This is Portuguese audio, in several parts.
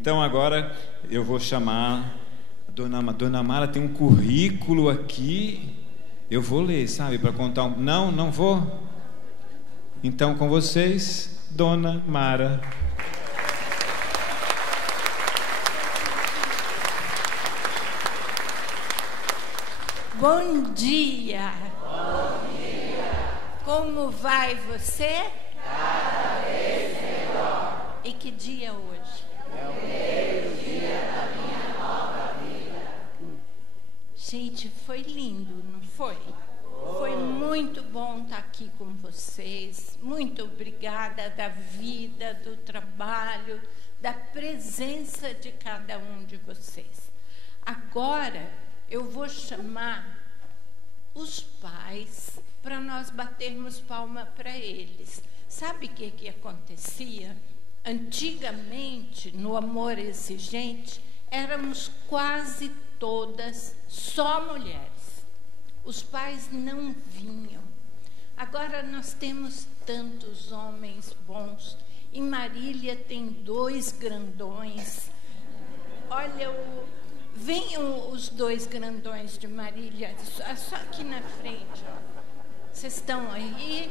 Então agora eu vou chamar a Dona Mara, tem um currículo aqui. Eu vou ler, sabe, para contar um... Não vou? Então com vocês, Dona Mara. Bom dia! Bom dia! Como vai você? Cada vez melhor. E que dia hoje? É o primeiro dia da minha nova vida. Gente, foi lindo, não foi? Foi muito bom estar aqui com vocês. Muito obrigada da vida, do trabalho, da presença de cada um de vocês. Agora eu vou chamar os pais para nós batermos palma para eles. Sabe o que acontecia? Antigamente, no Amor Exigente, éramos quase todas só mulheres. Os pais não vinham. Agora nós temos tantos homens bons. Em Marília tem 2 grandões. Olha, venham os 2 grandões de Marília, só aqui na frente. Ó. Vocês estão aí?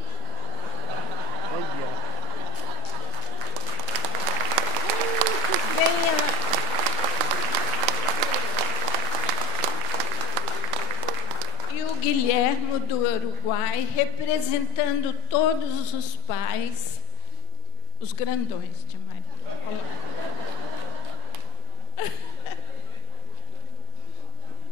Venham. E o Guilherme do Uruguai, representando todos os pais, os grandões de Marília.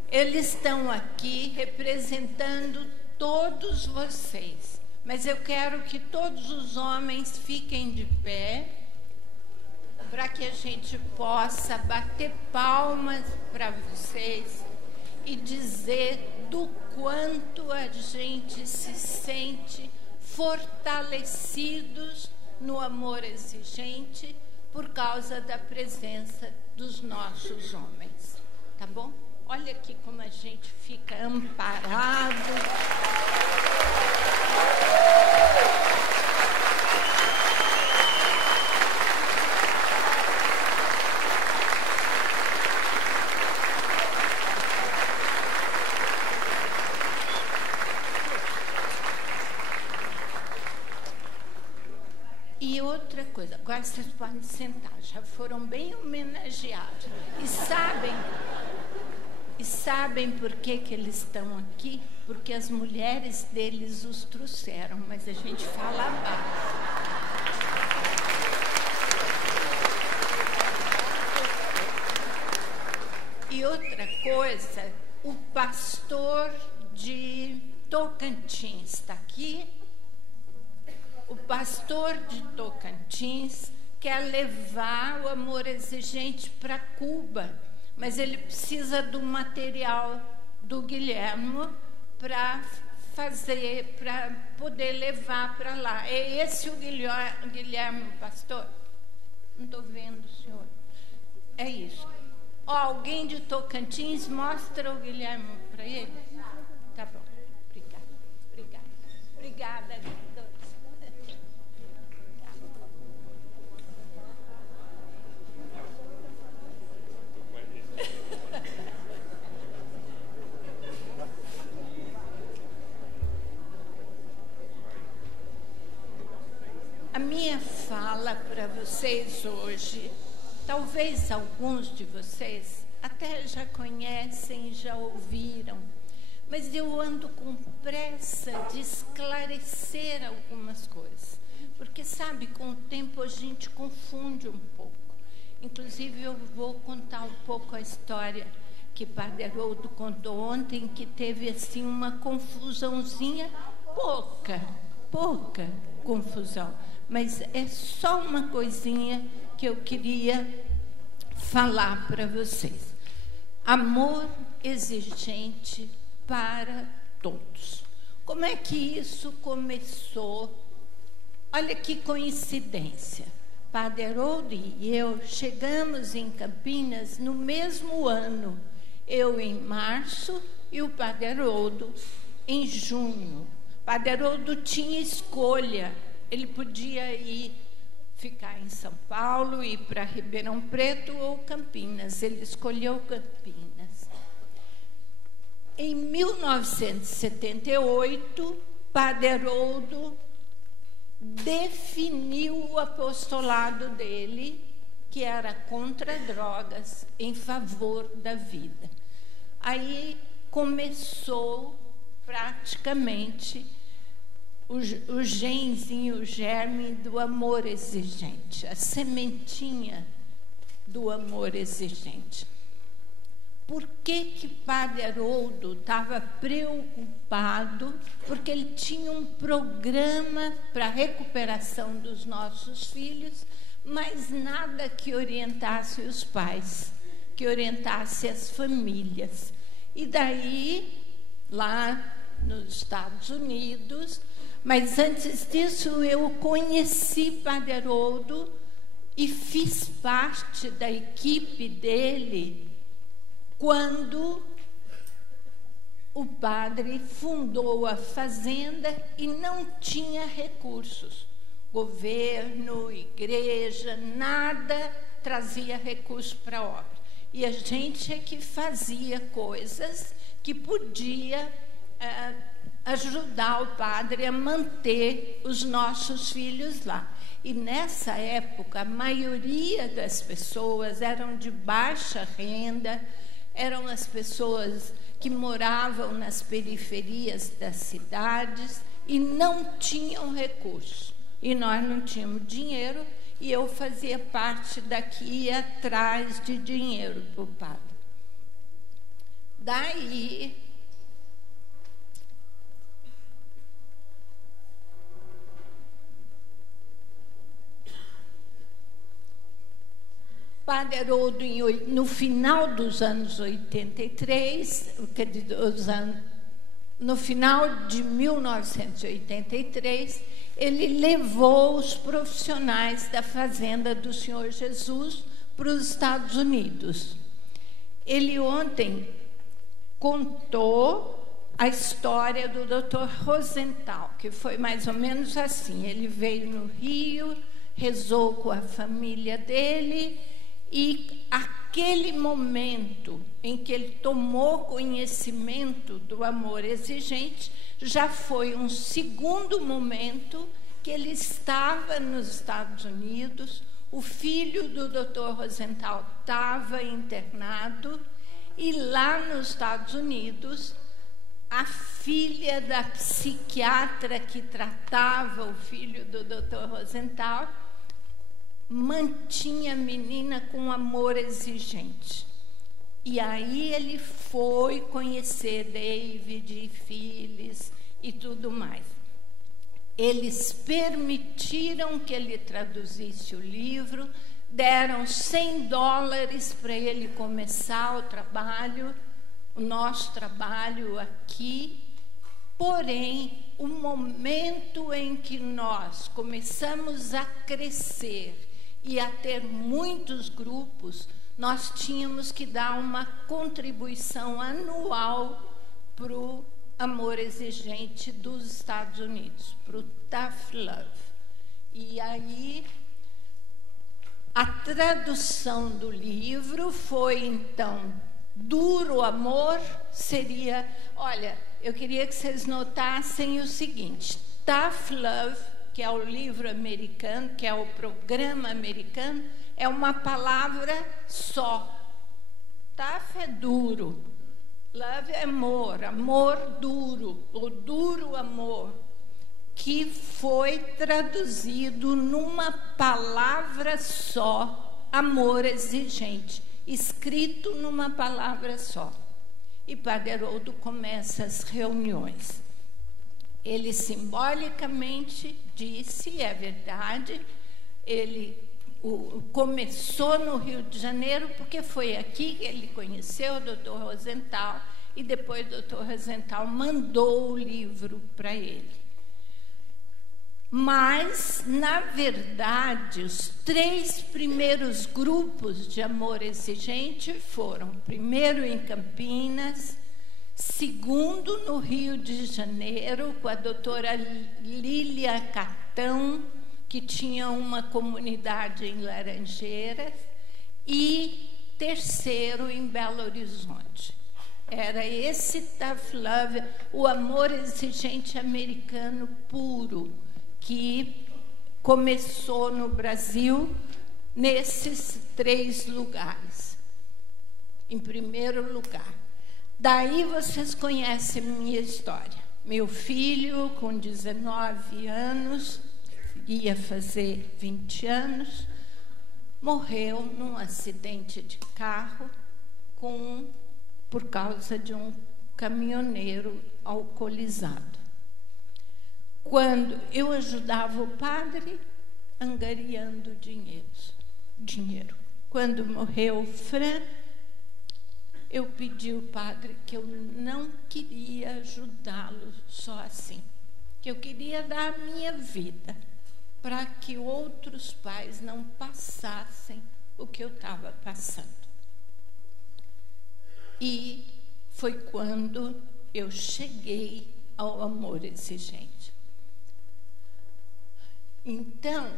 Eles estão aqui representando todos vocês, mas eu quero que todos os homens fiquem de pé para que a gente possa bater palmas para vocês e dizer do quanto a gente se sente fortalecidos no Amor Exigente por causa da presença dos nossos homens, tá bom? Olha aqui como a gente fica amparado. E outra coisa, agora vocês podem sentar, já foram bem homenageados. E sabem por que eles estão aqui? Porque as mulheres deles os trouxeram, mas a gente fala baixo. E outra coisa, o pastor de Tocantins está aqui. O pastor de Tocantins quer levar o Amor Exigente para Cuba, mas ele precisa do material do Guilherme para poder levar para lá. É esse o Guilherme, pastor? Não estou vendo, senhor. É isso. Ó, alguém de Tocantins mostra o Guilherme para ele? Tá bom. Obrigada, dois. A minha fala para vocês hoje, talvez alguns de vocês até já conhecem, já ouviram, mas eu ando com pressa de esclarecer algumas coisas, porque sabe, com o tempo a gente confunde um pouco. Inclusive eu vou contar um pouco a história que Padre Haroldo contou ontem, que teve assim uma confusãozinha, pouca confusão. Mas é só uma coisinha que eu queria falar para vocês. Amor exigente para todos. Como é que isso começou? Olha que coincidência. Padre Haroldo e eu chegamos em Campinas no mesmo ano. Eu em março e o Padre Haroldo em junho. Padre Haroldo tinha escolha. Ele podia ir ficar em São Paulo, ir para Ribeirão Preto ou Campinas. Ele escolheu Campinas. Em 1978, Padre Haroldo definiu o apostolado dele, que era contra drogas, em favor da vida. Aí começou praticamente o genzinho, o germe do amor exigente, a sementinha do amor exigente. Por que Padre Haroldo estava preocupado? Porque ele tinha um programa para a recuperação dos nossos filhos, mas nada que orientasse os pais, que orientasse as famílias. E daí, lá nos Estados Unidos, mas antes disso eu conheci Padre Haroldo e fiz parte da equipe dele quando o padre fundou a fazenda e não tinha recursos. Governo, igreja, nada trazia recurso para a obra. E a gente é que fazia coisas que podia ajudar o padre a manter os nossos filhos lá. E nessa época, a maioria das pessoas eram de baixa renda, eram as pessoas que moravam nas periferias das cidades e não tinham recurso. E nós não tínhamos dinheiro, e eu fazia parte daqui, ia atrás de dinheiro para o padre. Daí, Padre Haroldo, no final dos anos 83, no final de 1983, ele levou os profissionais da fazenda do Senhor Jesus para os Estados Unidos. Ele ontem contou a história do Dr. Rosenthal, que foi mais ou menos assim. Ele veio no Rio, rezou com a família dele, e aquele momento em que ele tomou conhecimento do amor exigente já foi um segundo momento que ele estava nos Estados Unidos, o filho do Dr. Rosenthal estava internado, e lá nos Estados Unidos a filha da psiquiatra que tratava o filho do Dr. Rosenthal mantinha a menina com amor exigente. E aí ele foi conhecer David e Phyllis e tudo mais. Eles permitiram que ele traduzisse o livro, deram $100 para ele começar o trabalho, o nosso trabalho aqui. Porém, o momento em que nós começamos a crescer e a ter muitos grupos, nós tínhamos que dar uma contribuição anual para o amor exigente dos Estados Unidos, para o Tough Love. E aí, a tradução do livro foi, então, Duro Amor, seria... Olha, eu queria que vocês notassem o seguinte: Tough Love, que é o livro americano, que é o programa americano, é uma palavra só. Tough é duro, love é amor, amor duro, o duro amor, que foi traduzido numa palavra só, amor exigente, escrito numa palavra só. E Padre Haroldo começa as reuniões. Ele simbolicamente disse, é verdade, ele começou no Rio de Janeiro, porque foi aqui que ele conheceu o Dr. Rosenthal, e depois o Dr. Rosenthal mandou o livro para ele. Mas, na verdade, os 3 primeiros grupos de amor exigente foram, primeiro em Campinas, segundo no Rio de Janeiro, com a doutora Lília Catão, que que tinha uma comunidade em Laranjeiras, e terceiro em Belo Horizonte. Era esse tough love, o amor exigente americano puro, que começou no Brasil nesses 3 lugares. Em primeiro lugar. Daí vocês conhecem minha história. Meu filho, com 19 anos, ia fazer 20 anos, morreu num acidente de carro por causa de um caminhoneiro alcoolizado. Quando eu ajudava o padre angariando dinheiro. Quando morreu o Fran, eu pedi ao padre que eu não queria ajudá-lo só assim, que eu queria dar a minha vida para que outros pais não passassem o que eu estava passando. E foi quando eu cheguei ao amor exigente. Então,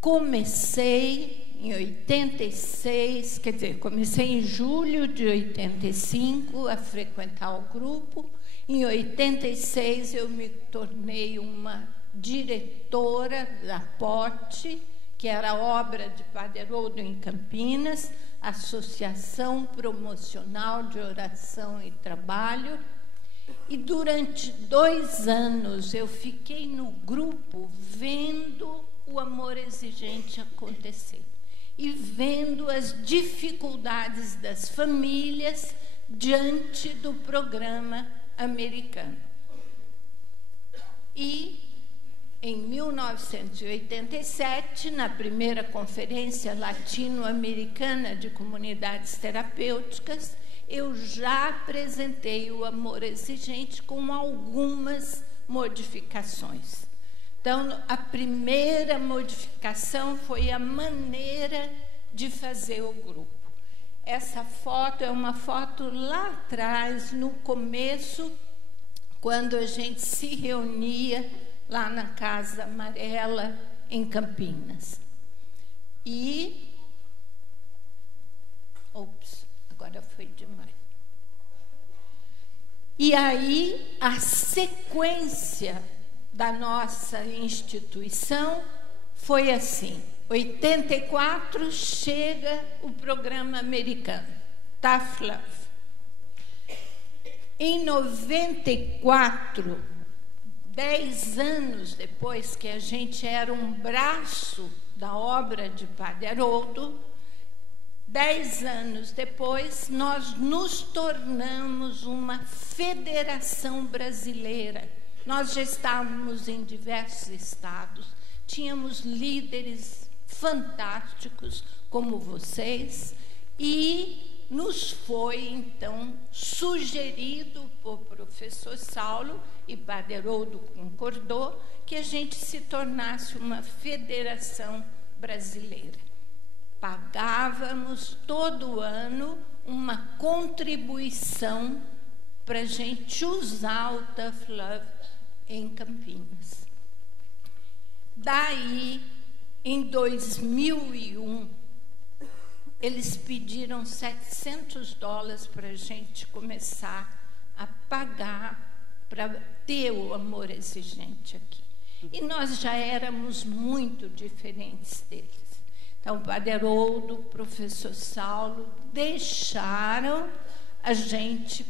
comecei em 86, quer dizer, comecei em julho de 85 a frequentar o grupo. Em 86 eu me tornei uma diretora da POT, que era a obra de Padre Haroldo em Campinas, Associação Promocional de Oração e Trabalho. E durante 2 anos eu fiquei no grupo vendo o amor exigente acontecer e vendo as dificuldades das famílias diante do programa americano. E em 1987, na primeira Conferência Latino-Americana de Comunidades Terapêuticas, eu já apresentei o amor exigente com algumas modificações. Então, a primeira modificação foi a maneira de fazer o grupo. Essa foto é uma foto lá atrás, no começo, quando a gente se reunia lá na Casa Amarela, em Campinas. E... Ops, agora foi demais. E aí, a sequência da nossa instituição foi assim: 84 chega o programa americano, Tough Love. Em 94, 10 anos depois que a gente era um braço da obra de Padre Haroldo, 10 anos depois, nós nos tornamos uma federação brasileira. Nós já estávamos em diversos estados, tínhamos líderes fantásticos como vocês, e nos foi, então, sugerido por professor Saulo, e Padre Haroldo concordou, que a gente se tornasse uma federação brasileira. Pagávamos todo ano uma contribuição para a gente usar o Tough Love em Campinas. Daí, em 2001, eles pediram $700 para a gente começar a pagar para ter o amor exigente aqui. E nós já éramos muito diferentes deles. Então, o Padre Haroldo, o professor Saulo, deixaram a gente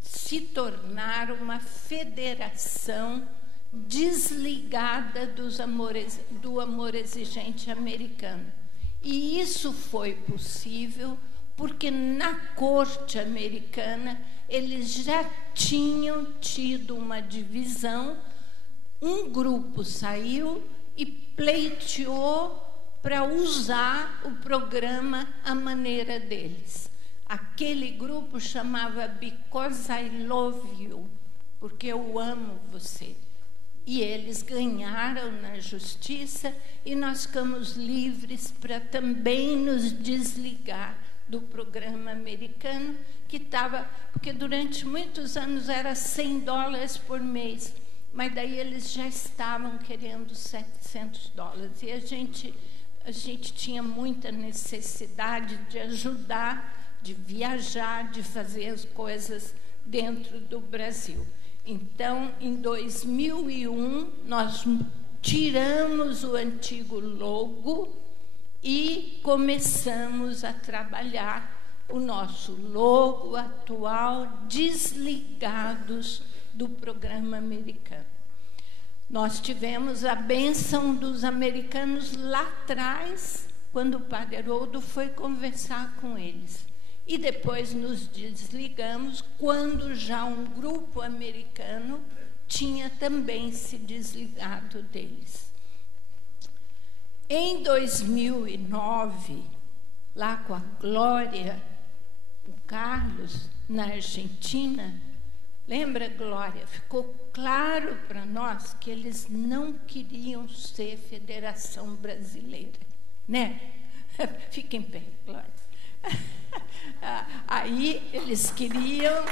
se tornar uma federação desligada do amor exigente americano. E isso foi possível porque na corte americana eles já tinham tido uma divisão, um grupo saiu e pleiteou para usar o programa à maneira deles. Aquele grupo chamava Because I Love You, porque eu amo você. E eles ganharam na justiça e nós ficamos livres para também nos desligar do programa americano, que estava, porque durante muitos anos era $100 por mês. mas daí eles já estavam querendo $700. E a gente tinha muita necessidade de ajudar, de viajar, de fazer as coisas dentro do Brasil. Então, em 2001, nós tiramos o antigo logo e começamos a trabalhar o nosso logo atual, desligados do programa americano. Nós tivemos a bênção dos americanos lá atrás, quando o Padre Haroldo foi conversar com eles. E depois nos desligamos, quando já um grupo americano tinha também se desligado deles. Em 2009, lá com a Glória, o Carlos, na Argentina, lembra, Glória? Ficou claro para nós que eles não queriam ser Federação Brasileira, né? Fica em pé, Glória. Aí eles queriam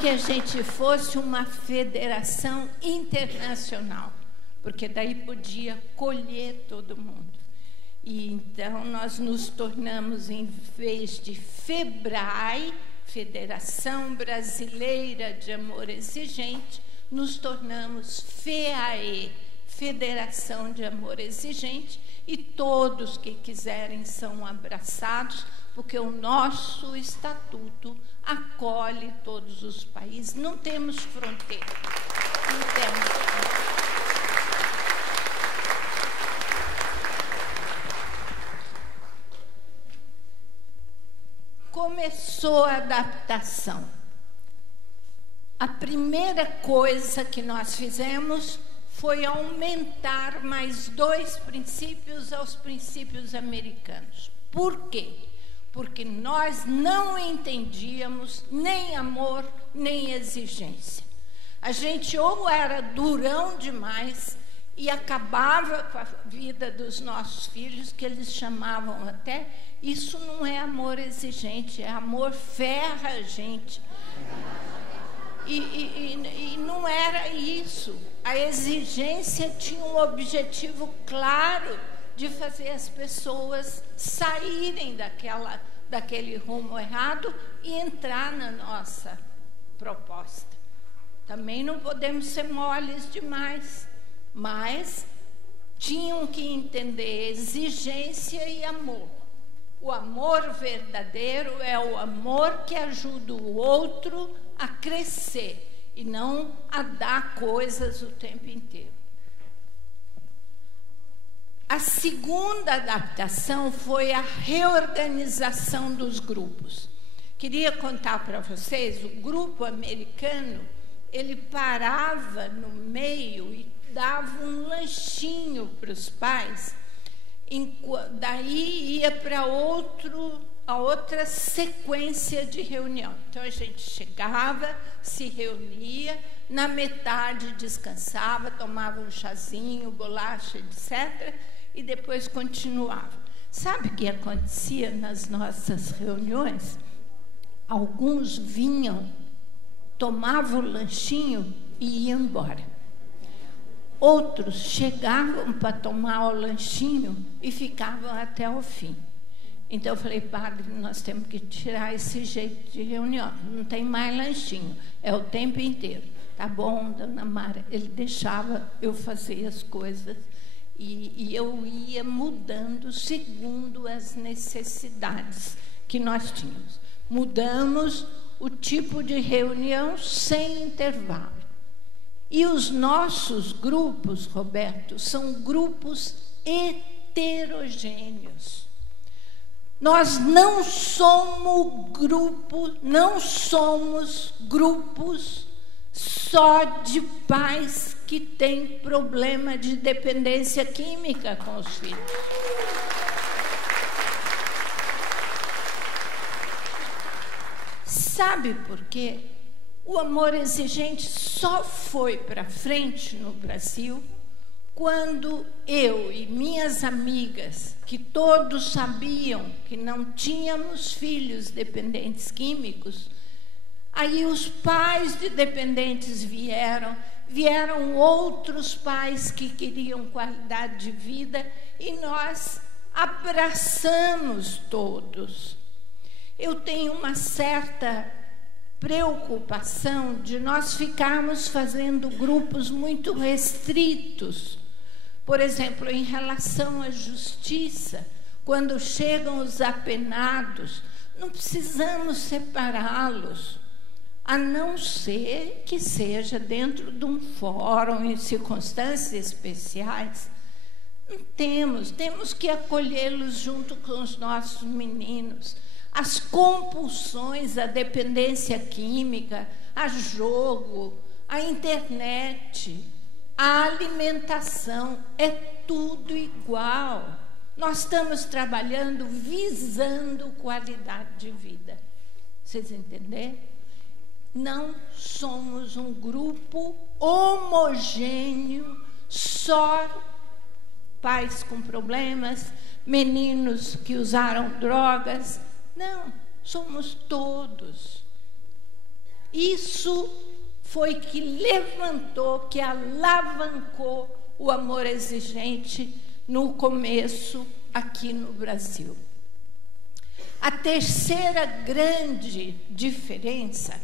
que a gente fosse uma federação internacional, porque daí podia colher todo mundo. E então nós nos tornamos, em vez de FEBRAE, Federação Brasileira de Amor Exigente, nos tornamos FEAE, Federação de Amor Exigente, e todos que quiserem são abraçados, porque o nosso estatuto acolhe todos os países. Não temos fronteira. Não temos fronteira. Começou a adaptação. A primeira coisa que nós fizemos foi aumentar mais 2 princípios aos princípios americanos. Por quê? Porque nós não entendíamos nem amor, nem exigência. A gente ou era durão demais e acabava com a vida dos nossos filhos, que eles chamavam até, isso não é amor exigente, é amor ferra a gente. E não era isso. A exigência tinha um objetivo claro de fazer as pessoas saírem daquele rumo errado e entrar na nossa proposta. Também não podemos ser moles demais, mas tinham que entender exigência e amor. O amor verdadeiro é o amor que ajuda o outro a crescer e não a dar coisas o tempo inteiro. A segunda adaptação foi a reorganização dos grupos. Queria contar para vocês, o grupo americano, ele parava no meio e dava um lanchinho para os pais, daí ia para a outra sequência de reunião. Então a gente chegava, se reunia, na metade descansava, tomava um chazinho, bolacha, etc., e depois continuava. Sabe o que acontecia nas nossas reuniões? Alguns vinham, tomavam o lanchinho e iam embora. Outros chegavam para tomar o lanchinho e ficavam até o fim. Então eu falei, padre, nós temos que tirar esse jeito de reunião. Não tem mais lanchinho, é o tempo inteiro. Tá bom, dona Mara? Ele deixava eu fazer as coisas e eu ia mudando segundo as necessidades que nós tínhamos. Mudamos o tipo de reunião sem intervalo. E os nossos grupos, Roberto, são grupos heterogêneos. Nós não somos grupos só de pais que têm problema de dependência química com os filhos. Sabe por quê? O amor exigente só foi para frente no Brasil quando eu e minhas amigas, que todos sabiam que não tínhamos filhos dependentes químicos, Aí os pais de dependentes vieram outros pais que queriam qualidade de vida e nós abraçamos todos. Eu tenho uma certa preocupação de nós ficarmos fazendo grupos muito restritos. Por exemplo, em relação à justiça, quando chegam os apenados, não precisamos separá-los, a não ser que seja dentro de um fórum, em circunstâncias especiais. Não temos que acolhê-los junto com os nossos meninos. As compulsões, a dependência química, a jogo, a internet, a alimentação, é tudo igual. Nós estamos trabalhando visando qualidade de vida. Vocês entenderam? Não somos um grupo homogêneo, só pais com problemas, meninos que usaram drogas. Não, somos todos. Isso foi que levantou, que alavancou o amor exigente no começo aqui no Brasil. A terceira grande diferença,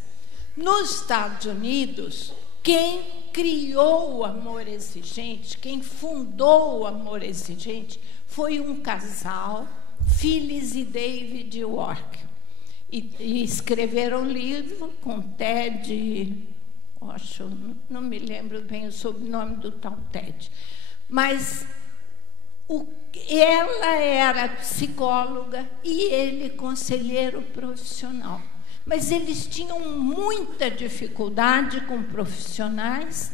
nos Estados Unidos, quem criou o amor exigente, quem fundou o amor exigente, foi um casal, Phyllis e David Wark, e escreveram um livro com Ted, não me lembro bem o sobrenome do tal Ted, mas ela era psicóloga e ele conselheiro profissional. Mas eles tinham muita dificuldade com profissionais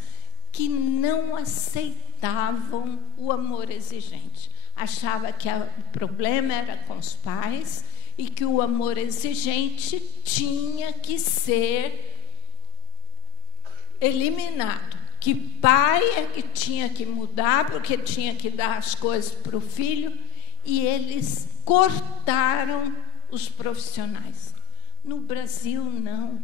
que não aceitavam o amor exigente. Achava que o problema era com os pais e que o amor exigente tinha que ser eliminado. Que pai é que tinha que mudar porque tinha que dar as coisas para o filho, e eles cortaram os profissionais. No Brasil, não.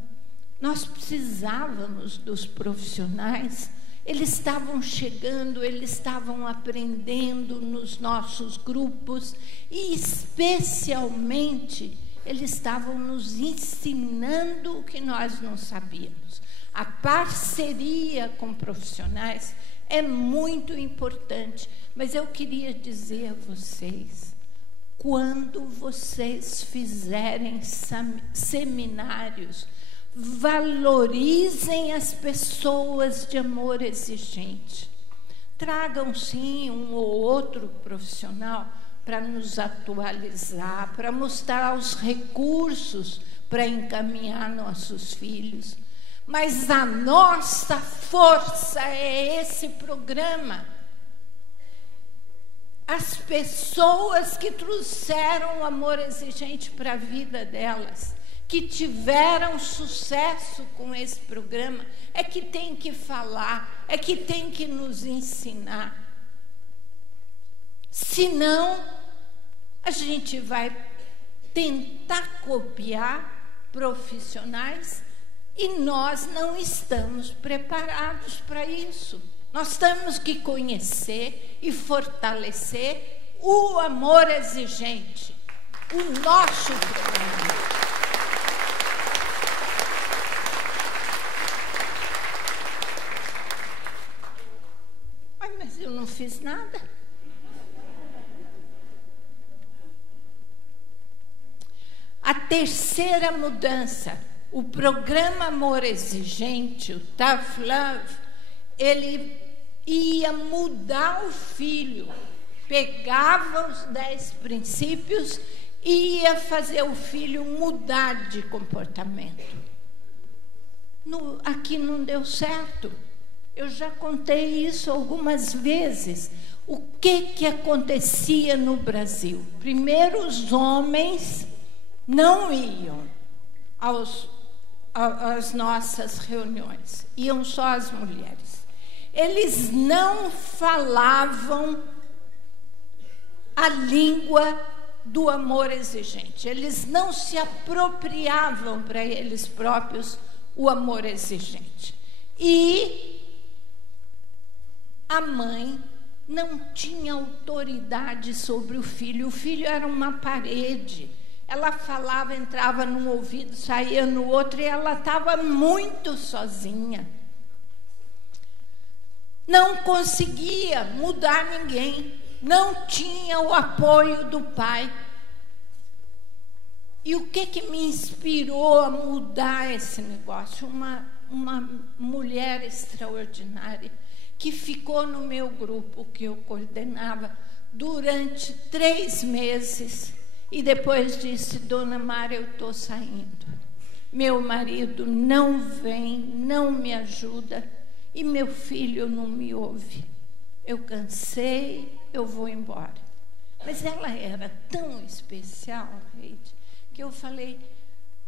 Nós precisávamos dos profissionais. Eles estavam chegando, eles estavam aprendendo nos nossos grupos e, especialmente, eles estavam nos ensinando o que nós não sabíamos. A parceria com profissionais é muito importante, mas eu queria dizer a vocês, quando vocês fizerem seminários, valorizem as pessoas de amor exigente. Tragam, sim, um ou outro profissional para nos atualizar, para mostrar os recursos para encaminhar nossos filhos. Mas a nossa força é esse programa. As pessoas que trouxeram o amor exigente para a vida delas, que tiveram sucesso com esse programa, é que tem que falar, é que tem que nos ensinar. Senão, a gente vai tentar copiar profissionais e nós não estamos preparados para isso. Nós temos que conhecer e fortalecer o amor exigente, o nosso programa. Mas eu não fiz nada. A terceira mudança, o programa Amor Exigente, o Tough Love, ele ia mudar o filho, pegava os 10 princípios e ia fazer o filho mudar de comportamento. Aqui não deu certo. Eu já contei isso algumas vezes. O que acontecia no Brasil? Primeiro, os homens não iam às nossas reuniões, iam só as mulheres. Eles não falavam a língua do amor exigente. Eles não se apropriavam para eles próprios o amor exigente. E a mãe não tinha autoridade sobre o filho. O filho era uma parede. Ela falava, entrava num ouvido, saía no outro, e ela estava muito sozinha. Não conseguia mudar ninguém. Não tinha o apoio do pai. E o que me inspirou a mudar esse negócio? Uma mulher extraordinária que ficou no meu grupo, que eu coordenava, durante 3 meses. E depois disse: Dona Mara, eu estou saindo. Meu marido não vem, não me ajuda, e meu filho não me ouve. Eu cansei, eu vou embora. Mas ela era tão especial, Reide, que eu falei: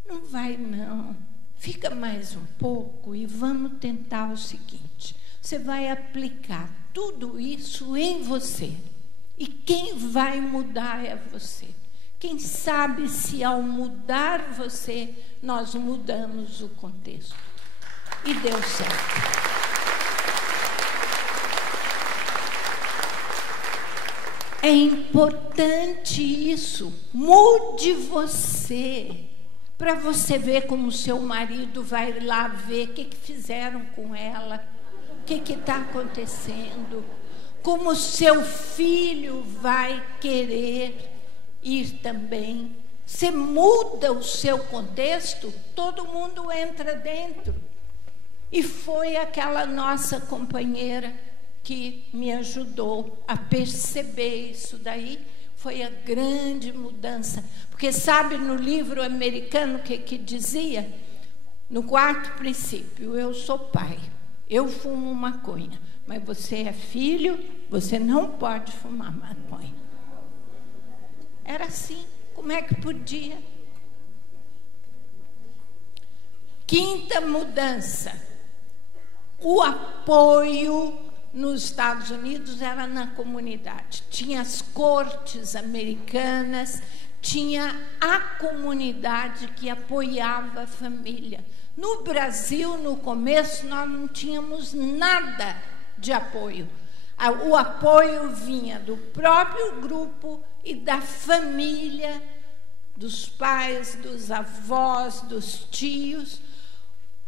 não vai não, fica mais um pouco e vamos tentar o seguinte: você vai aplicar tudo isso em você, e quem vai mudar é você. Quem sabe se ao mudar você, nós mudamos o contexto. E deu certo. É importante isso. Mude você, para você ver como o seu marido vai lá ver o que fizeram com ela, o que está acontecendo, como o seu filho vai querer ir também. Você muda o seu contexto, todo mundo entra dentro. E foi aquela nossa companheira que me ajudou a perceber isso daí. Foi a grande mudança. Porque sabe no livro americano o que dizia? No 4º princípio: eu sou pai, eu fumo maconha, mas você é filho, você não pode fumar maconha. Era assim. Como é que podia? 5ª mudança: o apoio nos Estados Unidos era na comunidade. Tinha as cortes americanas, tinha a comunidade que apoiava a família. No Brasil, no começo, nós não tínhamos nada de apoio. O apoio vinha do próprio grupo e da família, dos pais, dos avós, dos tios.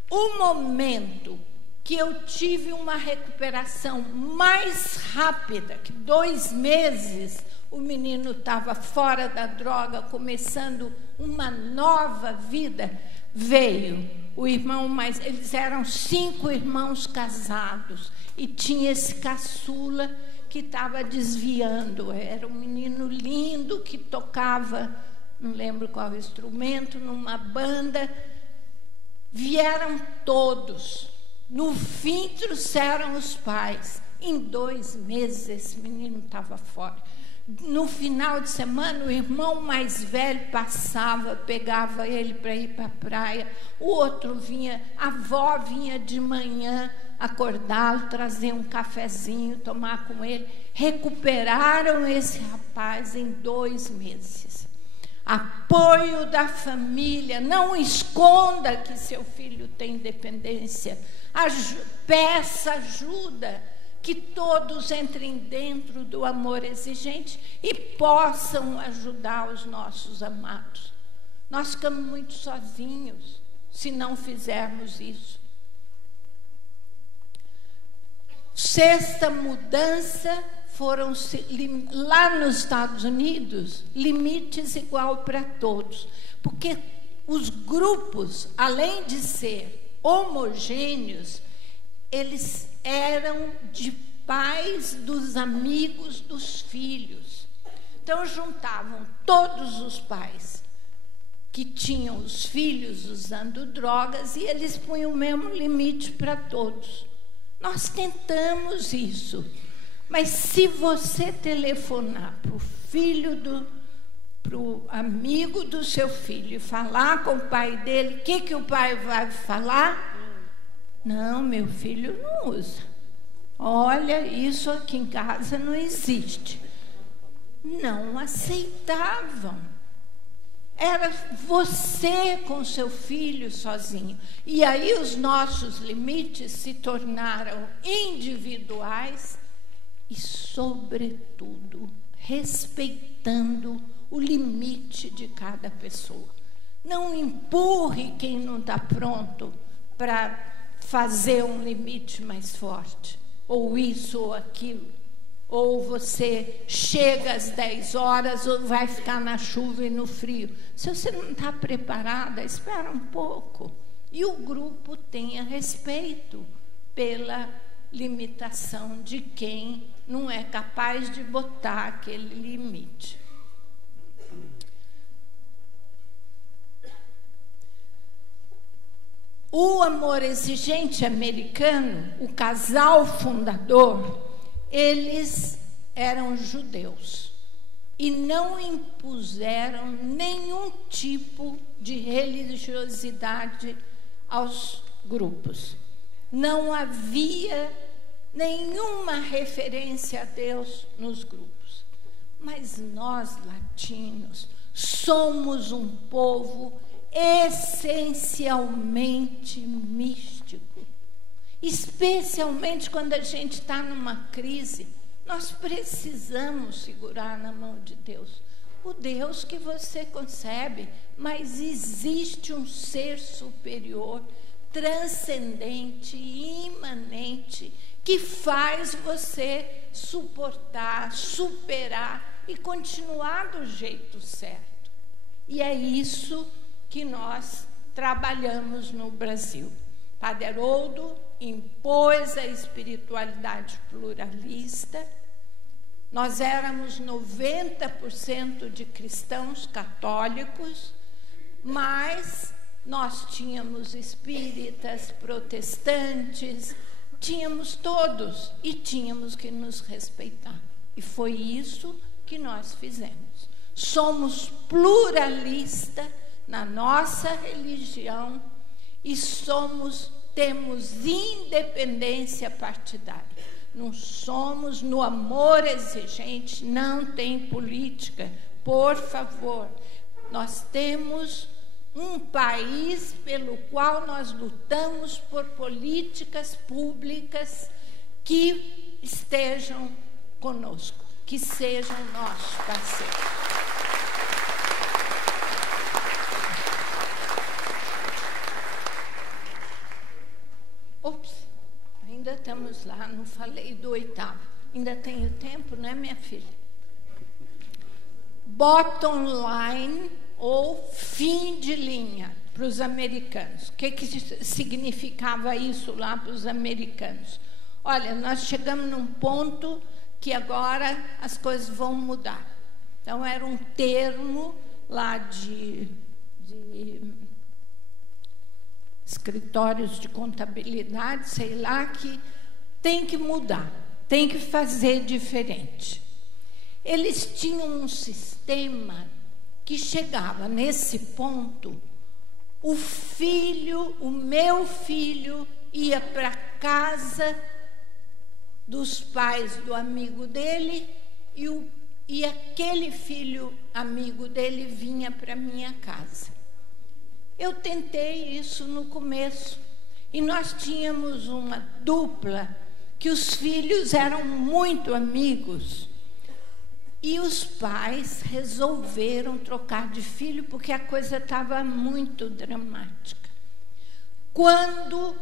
O momento que eu tive uma recuperação mais rápida, que 2 meses o menino estava fora da droga, começando uma nova vida, veio o irmão mais... Eles eram 5 irmãos casados, e tinha esse caçula que estava desviando. Era um menino lindo que tocava, não lembro qual instrumento, numa banda. Vieram todos. No fim, trouxeram os pais. Em 2 meses, esse menino estava fora. No final de semana, o irmão mais velho passava, pegava ele para ir para a praia. O outro vinha, a avó vinha de manhã acordá-lo, trazer um cafezinho, tomar com ele. Recuperaram esse rapaz em 2 meses. Apoio da família. Não esconda que seu filho tem dependência. Peça ajuda, que todos entrem dentro do amor exigente e possam ajudar os nossos amados. Nós ficamos muito sozinhos se não fizermos isso. 6ª mudança foram, lá nos Estados Unidos, limites igual para todos. Porque os grupos, além de ser homogêneos, eles eram de pais dos amigos dos filhos. Então, juntavam todos os pais que tinham os filhos usando drogas e eles punham o mesmo limite para todos. Nós tentamos isso, mas se você telefonar para o filho para o amigo do seu filho e falar com o pai dele, o que o pai vai falar? Não, meu filho não usa. Olha, isso aqui em casa não existe. não aceitavam. Era você com seu filho sozinho. E aí os nossos limites se tornaram individuais e, sobretudo, respeitando o limite de cada pessoa. Não empurre quem não está pronto para fazer um limite mais forte, ou isso ou aquilo. Ou você chega às 10 horas ou vai ficar na chuva e no frio. Se você não está preparada, espera um pouco. E o grupo tenha respeito pela limitação de quem não é capaz de botar aquele limite. O amor exigente americano, o casal fundador, eles eram judeus e não impuseram nenhum tipo de religiosidade aos grupos. Não havia nenhuma referência a Deus nos grupos. Mas nós, latinos, somos um povo essencialmente místico. Especialmente quando a gente está numa crise, nós precisamos segurar na mão de Deus. O Deus que você concebe, mas existe um ser superior, transcendente, imanente, que faz você suportar, superar e continuar do jeito certo. E é isso que nós trabalhamos no Brasil. Padre Haroldo impôs a espiritualidade pluralista. Nós éramos 90% de cristãos católicos, mas nós tínhamos espíritas, protestantes, tínhamos todos e tínhamos que nos respeitar. E foi isso que nós fizemos. Somos pluralistas na nossa religião e temos independência partidária. Não somos no amor exigente, não tem política, por favor. Nós temos um país pelo qual nós lutamos por políticas públicas que estejam conosco, que sejam nossos parceiros. Ops, ainda estamos lá, não falei do 8º. Ainda tenho tempo, não é, minha filha? Bottom line, ou fim de linha, para os americanos. O que significava isso lá para os americanos? Olha, nós chegamos num ponto que agora as coisas vão mudar. Então, era um termo lá de escritórios de contabilidade, sei lá, que tem que mudar, tem que fazer diferente. Eles tinham um sistema que chegava nesse ponto, o meu filho ia para a casa dos pais do amigo dele e aquele filho amigo dele vinha para a minha casa. Eu tentei isso no começo e nós tínhamos uma dupla que os filhos eram muito amigos e os pais resolveram trocar de filho porque a coisa estava muito dramática. Quando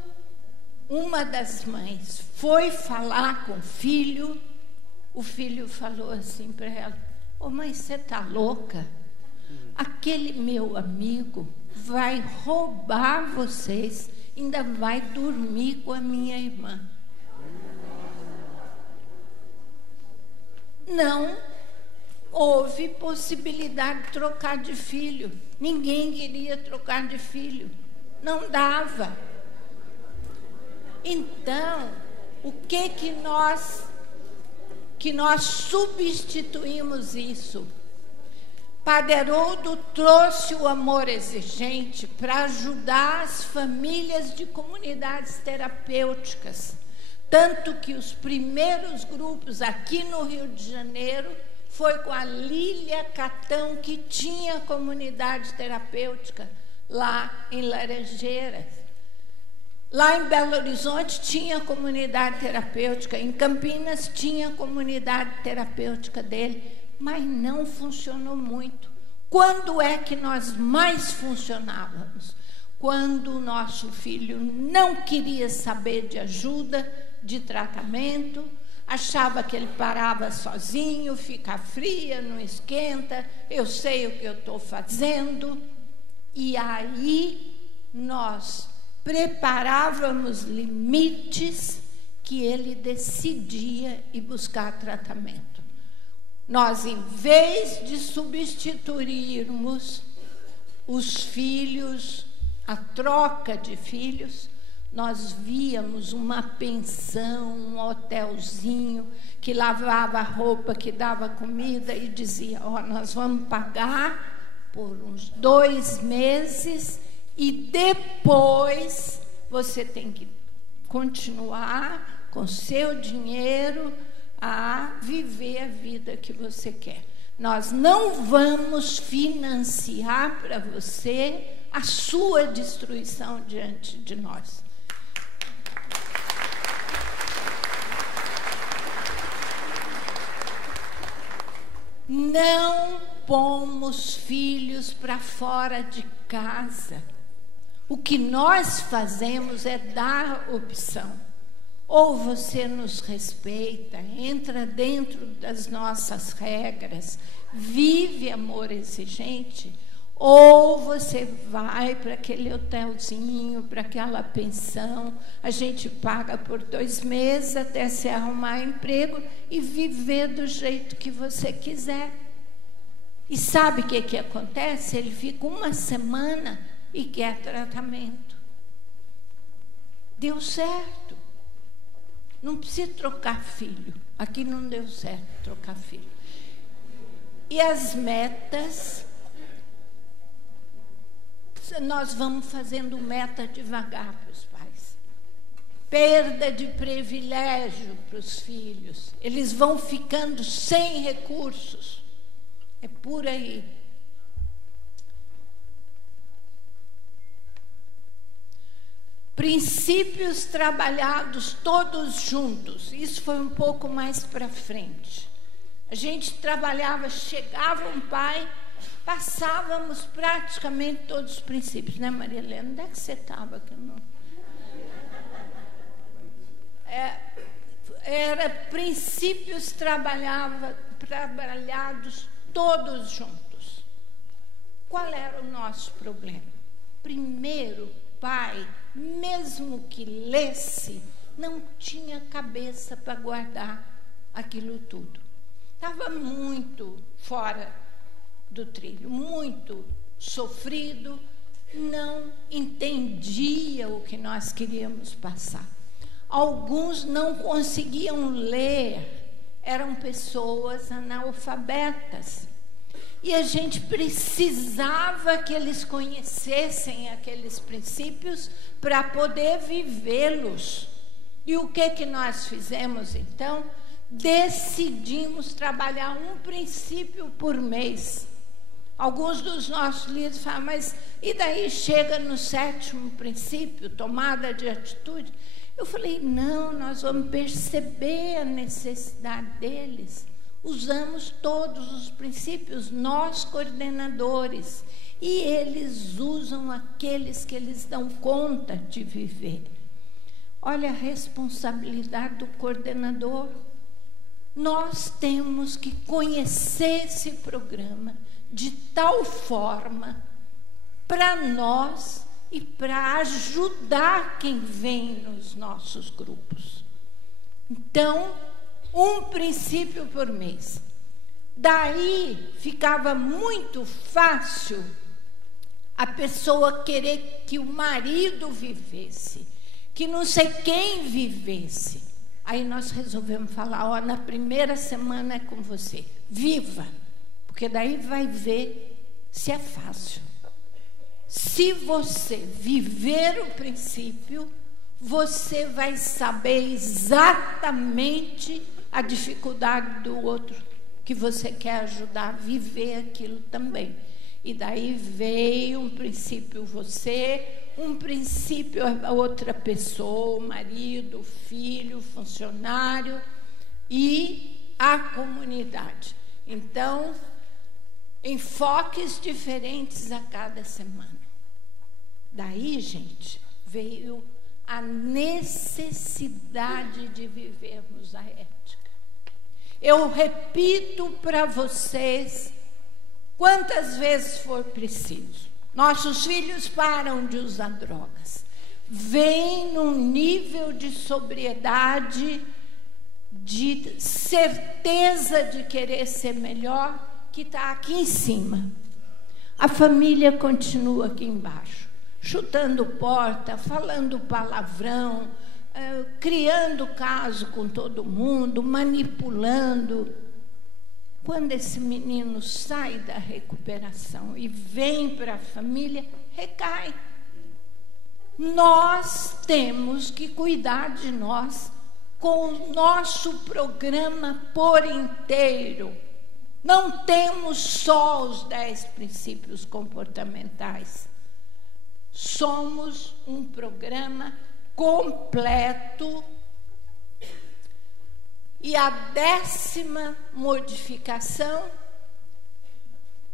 uma das mães foi falar com o filho falou assim para ela: "Ô mãe, você está louca? Aquele meu amigo vai roubar vocês, ainda vai dormir com a minha irmã." Não houve possibilidade de trocar de filho. Ninguém queria trocar de filho. Não dava. Então, o que nós substituímos isso? Padre Haroldo trouxe o amor exigente para ajudar as famílias de comunidades terapêuticas. Tanto que os primeiros grupos aqui no Rio de Janeiro foi com a Lília Catão, que tinha comunidade terapêutica lá em Laranjeiras. Lá em Belo Horizonte tinha comunidade terapêutica, em Campinas tinha comunidade terapêutica dele, mas não funcionou muito. Quando é que nós mais funcionávamos? Quando o nosso filho não queria saber de ajuda, de tratamento, achava que ele parava sozinho, fica fria, não esquenta, eu sei o que eu estou fazendo. E aí nós preparávamos limites que ele decidia ir buscar tratamento. Nós, em vez de substituirmos os filhos, a troca de filhos, nós víamos uma pensão, um hotelzinho, que lavava a roupa, que dava comida e dizia, ó, nós vamos pagar por uns 2 meses e depois você tem que continuar com seu dinheiro a viver a vida que você quer. Nós não vamos financiar para você a sua destruição diante de nós. Não pomos filhos para fora de casa. O que nós fazemos é dar opção. Ou você nos respeita, entra dentro das nossas regras, vive amor exigente, ou você vai para aquele hotelzinho, para aquela pensão, a gente paga por 2 meses até se arrumar emprego e viver do jeito que você quiser. E sabe o que acontece? Ele fica 1 semana e quer tratamento. Deu certo. Não precisa trocar filho. Aqui não deu certo trocar filho. E as metas, nós vamos fazendo meta devagar para os pais. Perda de privilégio para os filhos. Eles vão ficando sem recursos. É por aí. Princípios trabalhados todos juntos. Isso foi um pouco mais para frente. A gente trabalhava, chegava um pai, passávamos praticamente todos os princípios, né, Maria Helena? Onde é que você estava? Era princípios trabalhados todos juntos. Qual era o nosso problema? Primeiro, pai, mesmo que lesse, não tinha cabeça para guardar aquilo tudo. Estava muito fora do trilho, muito sofrido, não entendia o que nós queríamos passar. Alguns não conseguiam ler, eram pessoas analfabetas. E a gente precisava que eles conhecessem aqueles princípios para poder vivê-los. E o que nós fizemos, então? Decidimos trabalhar um princípio por mês. Alguns dos nossos líderes falam, mas e daí chega no 7º princípio, tomada de atitude? Eu falei, não, nós vamos perceber a necessidade deles. Usamos todos os princípios, nós coordenadores, e eles usam aqueles que eles dão conta de viver. Olha a responsabilidade do coordenador. Nós temos que conhecer esse programa de tal forma para nós e para ajudar quem vem nos nossos grupos. Então, um princípio por mês. Daí ficava muito fácil a pessoa querer que o marido vivesse, que não sei quem vivesse. Aí nós resolvemos falar, ó, na primeira semana é com você, viva, porque daí vai ver se é fácil. Se você viver o princípio, você vai saber exatamente a dificuldade do outro que você quer ajudar a viver aquilo também. E daí veio um princípio você, um princípio a outra pessoa, o marido, o filho, o funcionário e a comunidade. Então, enfoques diferentes a cada semana. Daí, gente, veio a necessidade de vivermos a ética. Eu repito para vocês quantas vezes for preciso. Nossos filhos param de usar drogas. Vêm num nível de sobriedade, de certeza de querer ser melhor, que está aqui em cima. A família continua aqui embaixo, chutando porta, falando palavrão, criando caso com todo mundo, manipulando. Quando esse menino sai da recuperação e vem para a família, recai. Nós temos que cuidar de nós com o nosso programa por inteiro. Não temos só os 10 princípios comportamentais. Somos um programa completo. E a 10ª modificação,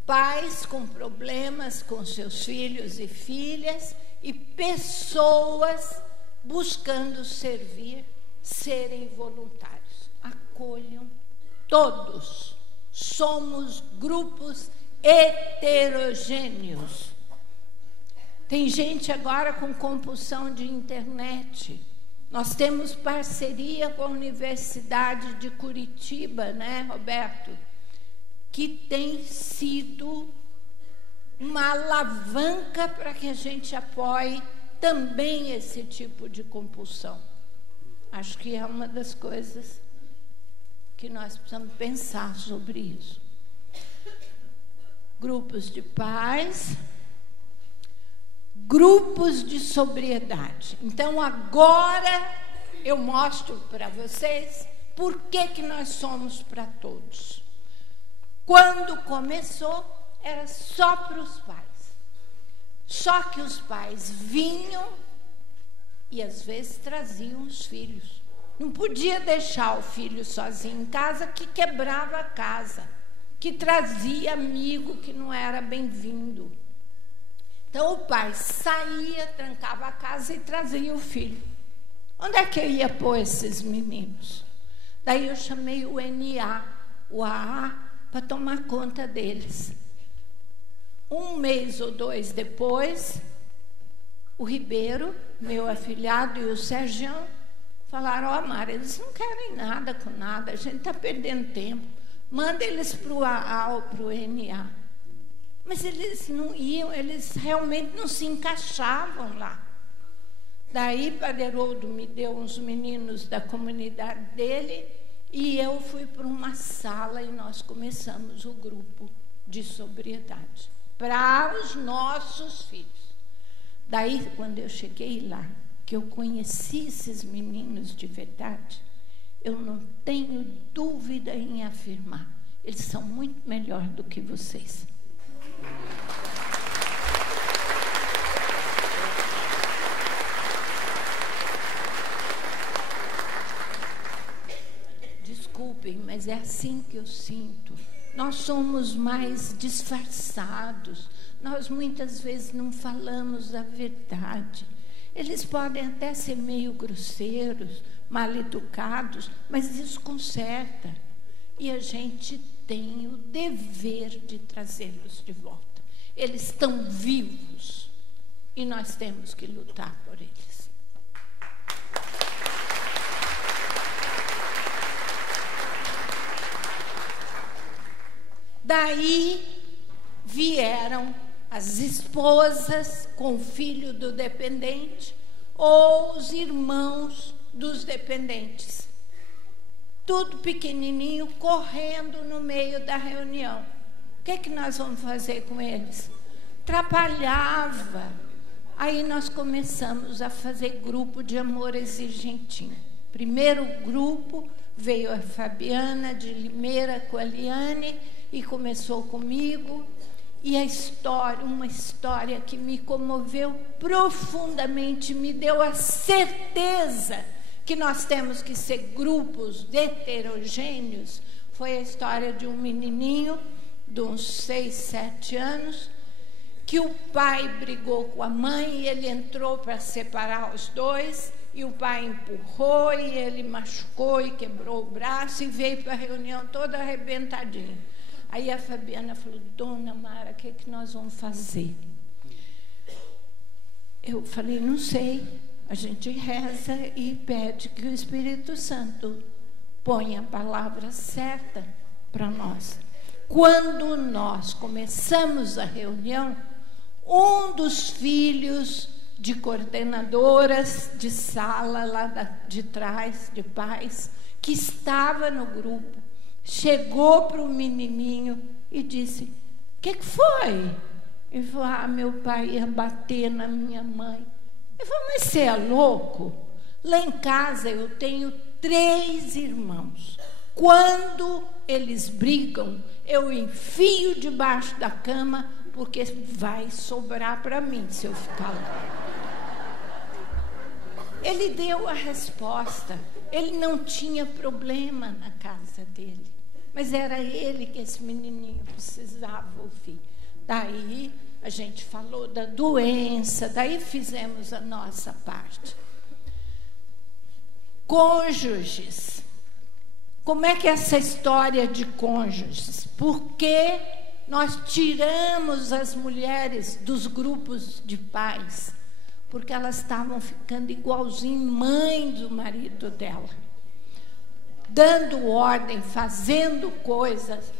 pais com problemas com seus filhos e filhas e pessoas buscando servir, serem voluntários. Acolham todos. Somos grupos heterogêneos. Tem gente agora com compulsão de internet. Nós temos parceria com a Universidade de Curitiba, né, Roberto? Que tem sido uma alavanca para que a gente apoie também esse tipo de compulsão. Acho que é uma das coisas que nós precisamos pensar sobre isso. Grupos de pais, grupos de sobriedade. Então, agora eu mostro para vocês por que nós somos para todos. Quando começou, era só para os pais. Só que os pais vinham e, às vezes, traziam os filhos. Não podia deixar o filho sozinho em casa, que quebrava a casa, que trazia amigo que não era bem-vindo. Então, o pai saía, trancava a casa e trazia o filho. Onde é que eu ia pôr esses meninos? Daí eu chamei o NA, o AA, para tomar conta deles. 1 mês ou 2 depois, o Ribeiro, meu afilhado, e o Sergião falaram: ó, Mara, eles não querem nada com nada, a gente está perdendo tempo. Manda eles para o AA ou para o NA. Mas eles não iam, eles realmente não se encaixavam lá. Daí, Padre Haroldo me deu uns meninos da comunidade dele e eu fui para uma sala e nós começamos o grupo de sobriedade para os nossos filhos. Daí, quando eu cheguei lá, que eu conheci esses meninos de verdade, eu não tenho dúvida em afirmar, eles são muito melhor do que vocês. Desculpem, mas é assim que eu sinto. Nós somos mais disfarçados. Nós muitas vezes não falamos a verdade. Eles podem até ser meio grosseiros, mal educados, mas isso conserta. E a gente tem o dever de trazê-los de volta. Eles estão vivos e nós temos que lutar por eles. Daí vieram as esposas com o filho do dependente ou os irmãos dos dependentes. Tudo pequenininho, correndo no meio da reunião. O que é que nós vamos fazer com eles? Atrapalhava. Aí nós começamos a fazer grupo de amor exigentinho. Primeiro grupo Veio a Fabiana de Limeira com a Eliane e começou comigo. E a história, uma história que me comoveu profundamente, me deu a certeza que nós temos que ser grupos heterogêneos, foi a história de um menininho de uns 6, 7 anos, que o pai brigou com a mãe e ele entrou para separar os dois, e o pai empurrou e ele machucou e quebrou o braço e veio para a reunião todo arrebentadinho. Aí a Fabiana falou: Dona Mara, o que nós vamos fazer? Eu falei: não sei. A gente reza e pede que o Espírito Santo ponha a palavra certa para nós. Quando nós começamos a reunião, um dos filhos de coordenadoras de sala lá de trás, de pais, que estava no grupo, chegou para o menininho e disse: o que foi? Ele falou: ah, meu pai ia bater na minha mãe. Ele falou: mas você é louco? Lá em casa eu tenho 3 irmãos. Quando eles brigam, eu enfio debaixo da cama, porque vai sobrar para mim se eu ficar lá. Ele deu a resposta. Ele não tinha problema na casa dele, mas era ele que esse menininho precisava ouvir. Daí a gente falou da doença, daí fizemos a nossa parte. Cônjuges. Como é que é essa história de cônjuges? Por que nós tiramos as mulheres dos grupos de pais? Porque elas estavam ficando igualzinho mãe do marido dela, dando ordem, fazendo coisas.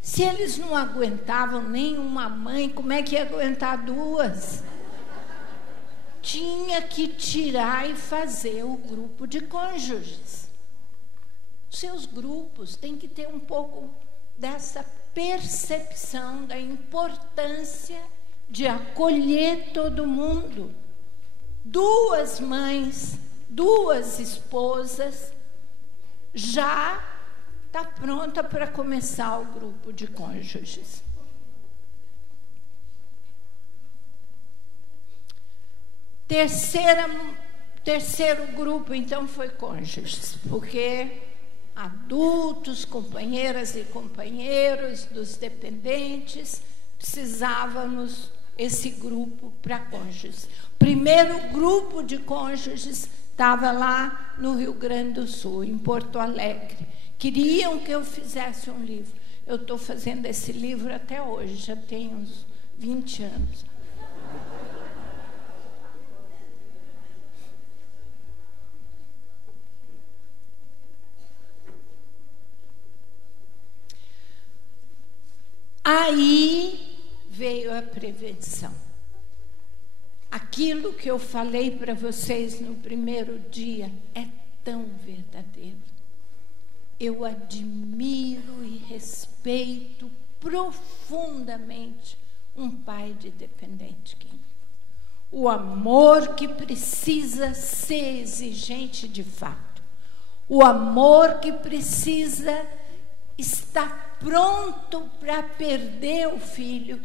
Se eles não aguentavam nenhuma mãe, como é que ia aguentar 2? Tinha que tirar e fazer o grupo de cônjuges. Seus grupos têm que ter um pouco dessa percepção da importância de acolher todo mundo. 2 mães, 2 esposas, já está pronta para começar o grupo de cônjuges. Terceiro grupo, então, foi cônjuges, porque adultos, companheiras e companheiros dos dependentes, precisávamos esse grupo para cônjuges. O primeiro grupo de cônjuges estava lá no Rio Grande do Sul, em Porto Alegre. Queriam que eu fizesse um livro. Eu estou fazendo esse livro até hoje, já tem uns 20 anos. Aí veio a prevenção. Aquilo que eu falei para vocês no primeiro dia é tão verdadeiro. Eu admiro e respeito profundamente um pai de dependente químico. O amor que precisa ser exigente de fato. O amor que precisa estar pronto para perder o filho,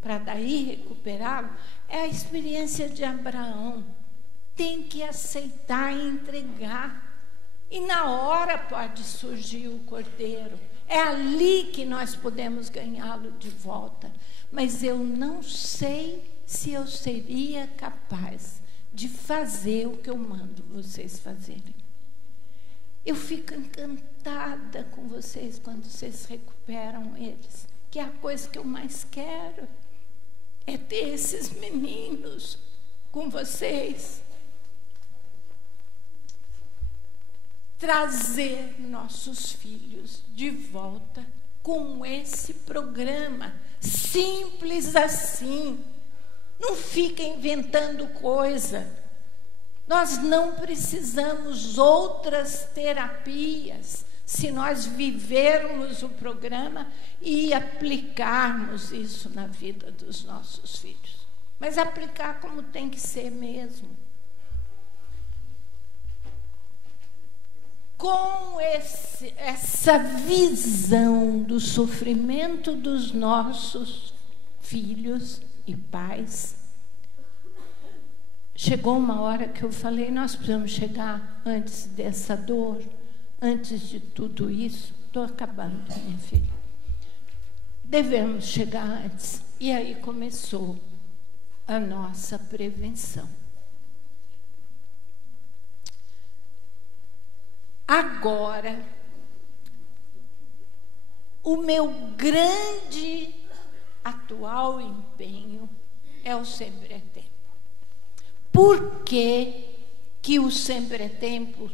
para daí recuperá-lo, é a experiência de Abraão. Tem que aceitar e entregar. E na hora pode surgir o cordeiro. É ali que nós podemos ganhá-lo de volta. Mas eu não sei se eu seria capaz de fazer o que eu mando vocês fazerem. Eu fico encantada com vocês quando vocês recuperam eles, que é a coisa que eu mais quero, é ter esses meninos com vocês. Trazer nossos filhos de volta com esse programa, simples assim. Não fica inventando coisa. Nós não precisamos outras terapias se nós vivermos o programa e aplicarmos isso na vida dos nossos filhos. Mas aplicar como tem que ser mesmo. com essa visão do sofrimento dos nossos filhos e pais, chegou uma hora que eu falei, nós precisamos chegar antes dessa dor, antes de tudo isso. Estou acabando, minha filha. Devemos chegar antes. E aí começou a nossa prevenção. Agora, o meu grande atual empenho é o Sempre é Tempo. Por que o Sempre é Tempo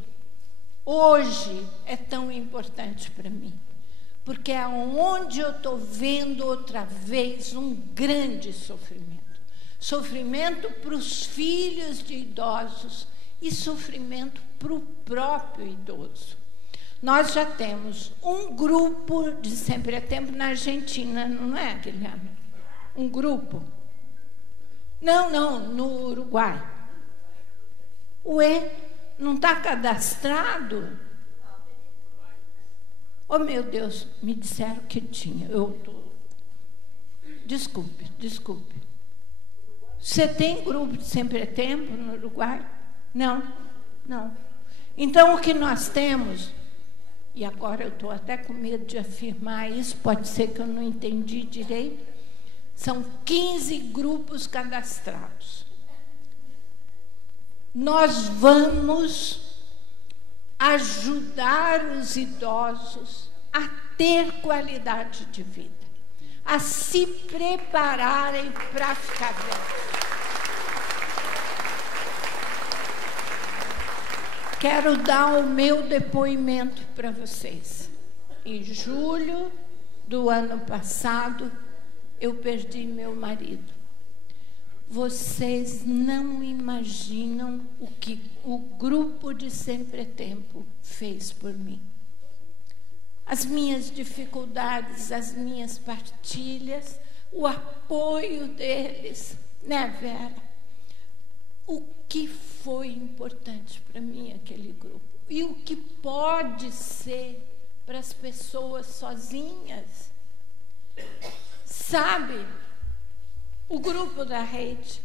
hoje é tão importante para mim? Porque é onde eu estou vendo outra vez um grande sofrimento. Sofrimento para os filhos de idosos e sofrimento para o próprio idoso. Nós já temos um grupo de Sempre é Tempo na Argentina, não é, Guilherme? Um grupo. Não, no Uruguai. Ué, não está cadastrado? Oh, meu Deus, me disseram que tinha. Desculpe. Você tem grupo de Sempre é Tempo no Uruguai? Não. Então, o que nós temos, e agora eu estou até com medo de afirmar isso, pode ser que eu não entendi direito, são 15 grupos cadastrados. Nós vamos ajudar os idosos a ter qualidade de vida, a se prepararem para ficar velhos. Quero dar o meu depoimento para vocês. Em julho do ano passado, eu perdi meu marido. Vocês não imaginam o que o grupo de Sempre é Tempo fez por mim. As minhas dificuldades, as minhas partilhas, o apoio deles, né, Vera? O que foi importante para mim aquele grupo? E o que pode ser para as pessoas sozinhas? Sabe, o grupo da Rede,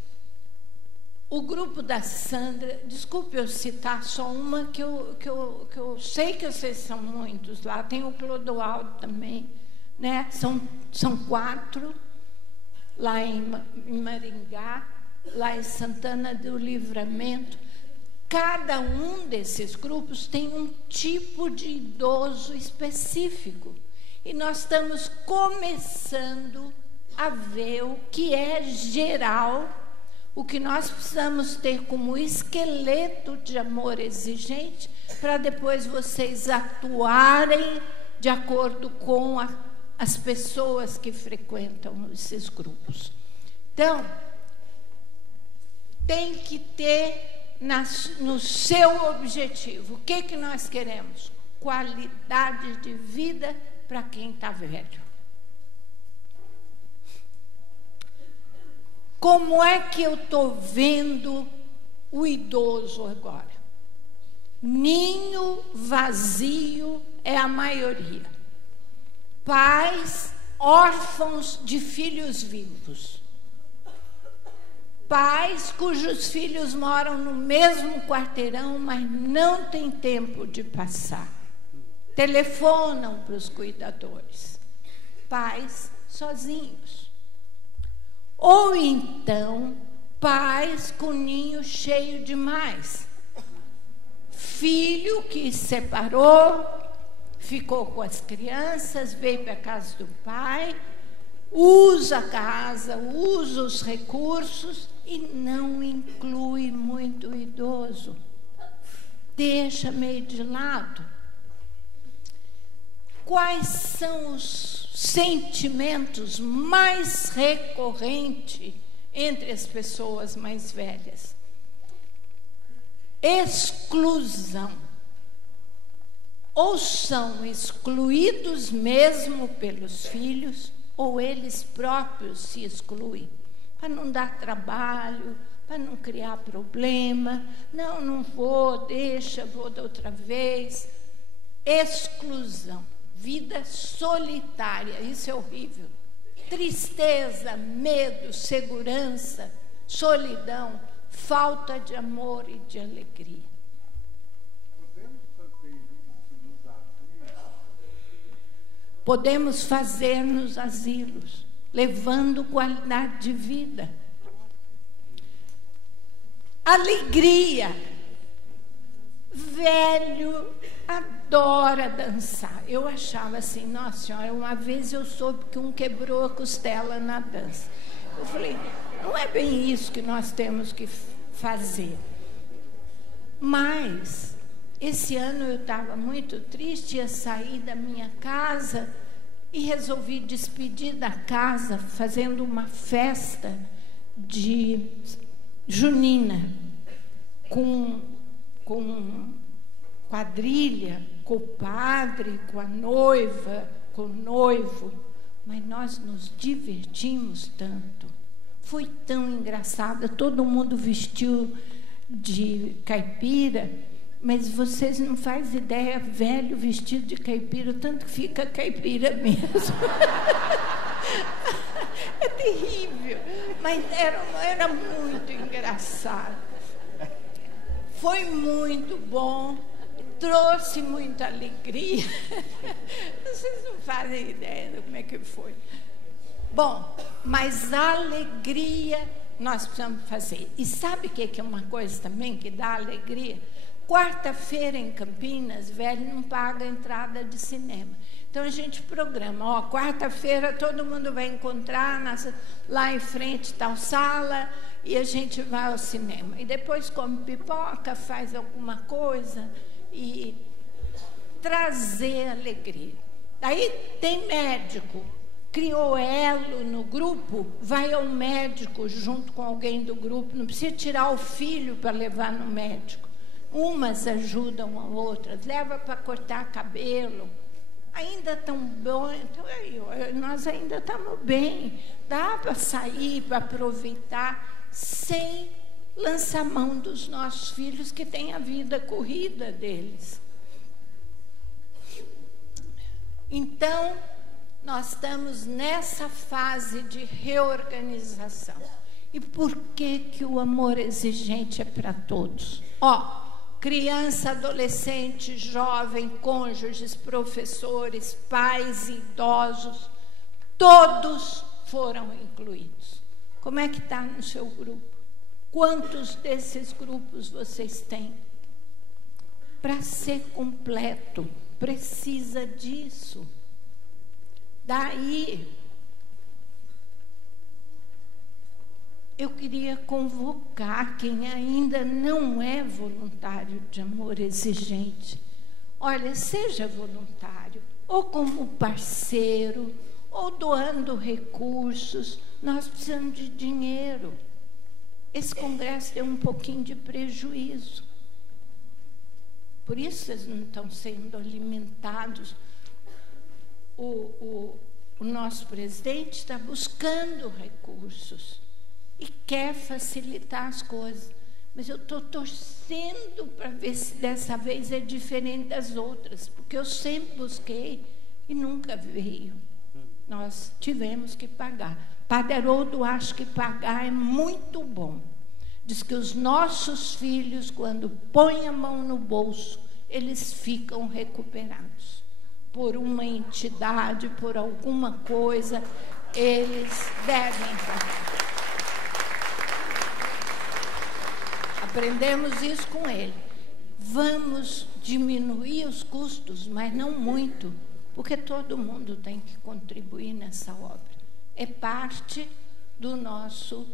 o grupo da Sandra, desculpe eu citar só uma que eu sei que vocês são muitos lá, tem o Clodoaldo também, né? São 4 lá em Maringá, lá em Santana do Livramento. Cada um desses grupos tem um tipo de idoso específico. E nós estamos começando a ver o que é geral, o que nós precisamos ter como esqueleto de amor exigente, para depois vocês atuarem de acordo com as pessoas que frequentam esses grupos. Então, tem que ter no seu objetivo. O que nós queremos? Qualidade de vida para quem está velho. Como é que eu estou vendo o idoso agora? Ninho vazio é a maioria. Pais órfãos de filhos vivos. Pais cujos filhos moram no mesmo quarteirão, mas não têm tempo de passar. Telefonam para os cuidadores. Pais sozinhos. Ou então, pais com ninho cheio demais. Filho que se separou, ficou com as crianças, veio para a casa do pai, usa a casa, usa os recursos e não inclui muito o idoso. Deixa meio de lado. Quais são os sentimentos mais recorrentes entre as pessoas mais velhas? Exclusão. Ou são excluídos mesmo pelos filhos, ou eles próprios se excluem, para não dar trabalho, para não criar problema. Não vou, deixa, vou da outra vez. exclusão, vida solitária, isso é horrível. Tristeza, medo, segurança, solidão, falta de amor e de alegria. Podemos fazer nos asilos, levando qualidade de vida. Alegria. Velho adora dançar. Eu achava assim, nossa senhora, uma vez eu soube que um quebrou a costela na dança. Eu falei, não é bem isso que nós temos que fazer. Mas, esse ano eu estava muito triste, ia sair da minha casa e resolvi despedir da casa fazendo uma festa de junina com quadrilha, com o padre, com a noiva, com o noivo. Mas nós nos divertimos tanto. Foi tão engraçado, todo mundo vestiu de caipira, mas vocês não fazem ideia, velho vestido de caipira, tanto que fica caipira mesmo. É terrível, mas era muito engraçado. Foi muito bom, trouxe muita alegria. Vocês não fazem ideia de como é que foi. Bom, mas a alegria nós precisamos fazer. E sabe o que é uma coisa também que dá alegria? Quarta-feira em Campinas, velho não paga entrada de cinema. Então a gente programa, quarta-feira todo mundo vai encontrar lá em frente tal sala e a gente vai ao cinema. E depois come pipoca, faz alguma coisa e trazer alegria. Daí tem médico, criou elo no grupo, vai ao médico junto com alguém do grupo, não precisa tirar o filho para levar no médico. Umas ajudam a outras, leva para cortar cabelo. Ainda tão bom, então, nós ainda estamos bem, dá para sair, para aproveitar, sem lançar mão dos nossos filhos que têm a vida corrida deles. Então, nós estamos nessa fase de reorganização. E por que o amor exigente é para todos? Criança, adolescente, jovem, cônjuges, professores, pais, idosos, todos foram incluídos. Como é que está no seu grupo? Quantos desses grupos vocês têm? Para ser completo, precisa disso. Daí, eu queria convocar quem ainda não é voluntário de amor exigente. Olha, seja voluntário, ou como parceiro, ou doando recursos. Nós precisamos de dinheiro. Esse congresso deu um pouquinho de prejuízo. Por isso eles não estão sendo alimentados. O nosso presidente está buscando recursos e quer facilitar as coisas. Mas eu estou torcendo para ver se dessa vez é diferente das outras, porque eu sempre busquei e nunca veio. Nós tivemos que pagar. Padre Haroldo acha que pagar é muito bom. Diz que os nossos filhos, quando põem a mão no bolso, eles ficam recuperados. Por uma entidade, por alguma coisa, eles devem pagar. Aprendemos isso com ele. Vamos diminuir os custos, mas não muito, porque todo mundo tem que contribuir nessa obra. É parte do nosso,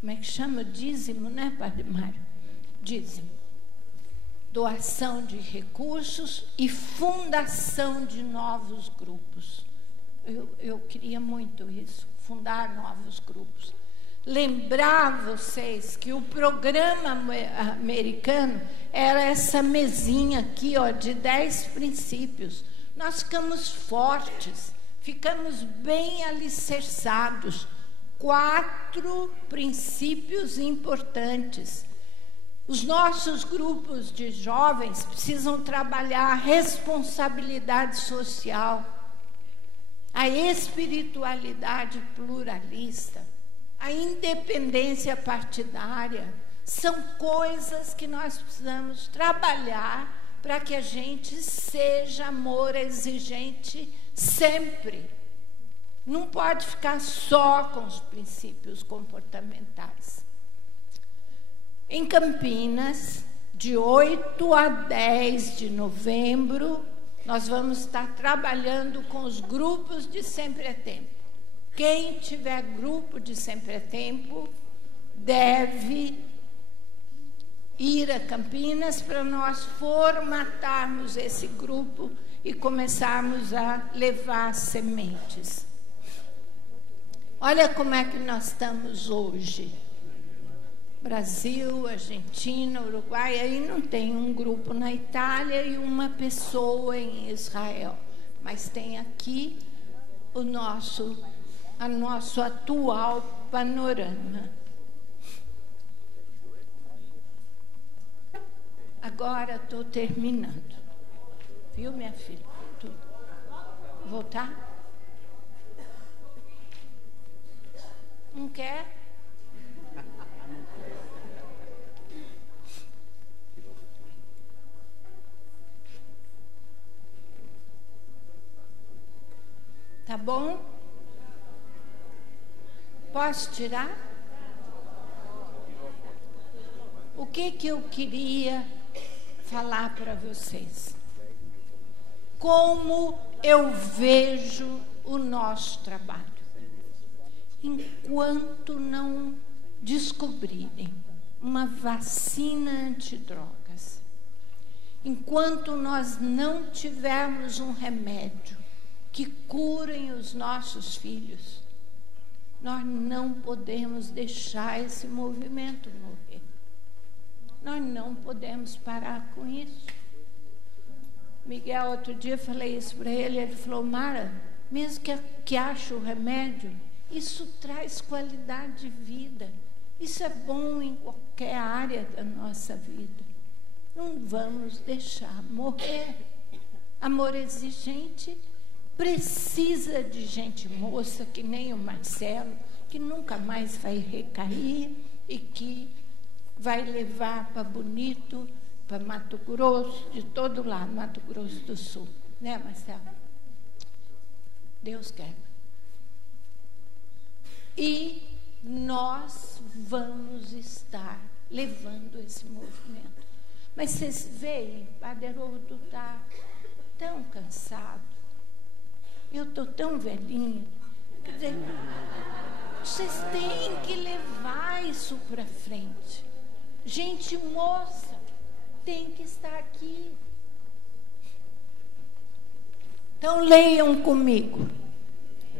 como é que chama? Dízimo, né, Padre Mário? Dízimo. Doação de recursos e fundação de novos grupos. Eu queria muito isso, fundar novos grupos. Lembrar vocês que o programa americano era essa mesinha aqui, de 10 princípios. Nós ficamos fortes, ficamos bem alicerçados. 4 princípios importantes. Os nossos grupos de jovens precisam trabalhar a responsabilidade social, a espiritualidade pluralista, a independência partidária. São coisas que nós precisamos trabalhar para que a gente seja amor exigente sempre. Não pode ficar só com os princípios comportamentais. Em Campinas, de 8 a 10 de novembro, nós vamos estar trabalhando com os grupos de Sempre é Tempo. Quem tiver grupo de Sempre é Tempo deve ir a Campinas para nós formatarmos esse grupo e começarmos a levar sementes. Olha como é que nós estamos hoje. Brasil, Argentina, Uruguai, aí não tem um grupo na Itália e uma pessoa em Israel, mas tem aqui o nosso atual panorama. Agora estou terminando. Viu, minha filha? Tudo. Voltar? Não quer? Tá bom? Posso tirar? O que eu queria falar para vocês? Como eu vejo o nosso trabalho. Enquanto não descobrirem uma vacina antidrogas, enquanto nós não tivermos um remédio que curem os nossos filhos, nós não podemos deixar esse movimento morrer. Nós não podemos parar com isso. Miguel, outro dia, falei isso para ele, ele falou, Mara, mesmo que ache o remédio, isso traz qualidade de vida. Isso é bom em qualquer área da nossa vida. Não vamos deixar morrer. Amor exigente precisa de gente moça, que nem o Marcelo, que nunca mais vai recair e que vai levar para Bonito, para Mato Grosso, de todo lado, Mato Grosso do Sul. Né, Marcelo? Deus quer. E nós vamos estar levando esse movimento. Mas vocês veem, Padre Haroldo está tão cansado. Eu estou tão velhinha. Quer dizer, vocês têm que levar isso para frente. Gente moça tem que estar aqui. Então leiam comigo.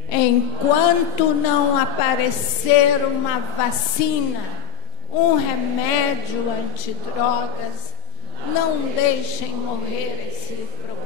Enquanto não aparecer uma vacina, um remédio antidrogas, não deixem morrer esse problema.